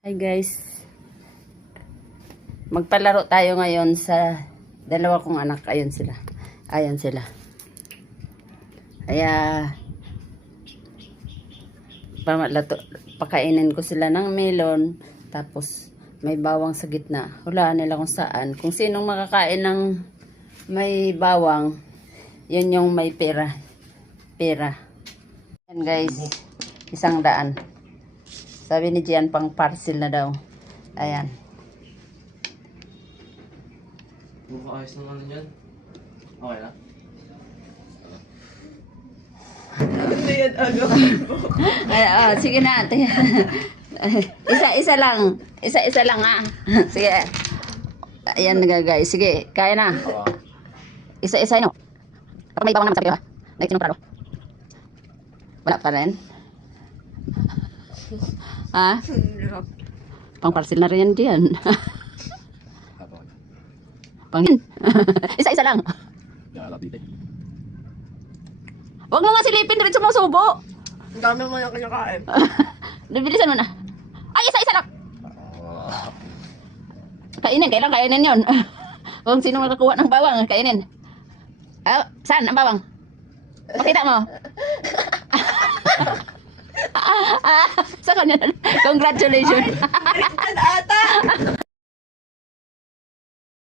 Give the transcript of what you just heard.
Hi guys. Magpalaro tayo ngayon sa dalawa kong anak. Ayun sila. Ayan sila. Kaya pamalato, pakainin ko sila ng melon. Tapos may bawang sa gitna. Hulaan nila kung saan. Kung sinong makakain ng may bawang, yun yung may pera. Pera. Yan guys. Isang daan. Sabi ni Gian, pang parcel na daw. Ayan. Mukha ayos naman ano yan. Okay na? Ay, oh, sige na. ate. Isa-isa lang. Isa-isa lang ah. Sige. Ayan nga guys. Sige, kaya na. Oo. Isa-isa no. Kapag may bawang naman sabi ko ha. Nagtinong Wala pa rin. Ha? Pang parcel na rin yan diyan. Pang Isa-isa lang. Huwag mo nga silipin. Diretso mo subo. Ang dami mo na kinakain. Bilisan mo na. Ay, isa-isa lang. Oh. Kainin, kailan kainin yon. Kung sino makakuha ng bawang, kainin. Ah, saan ang bawang? Pakita mo. Congratulations. Baliktad ata!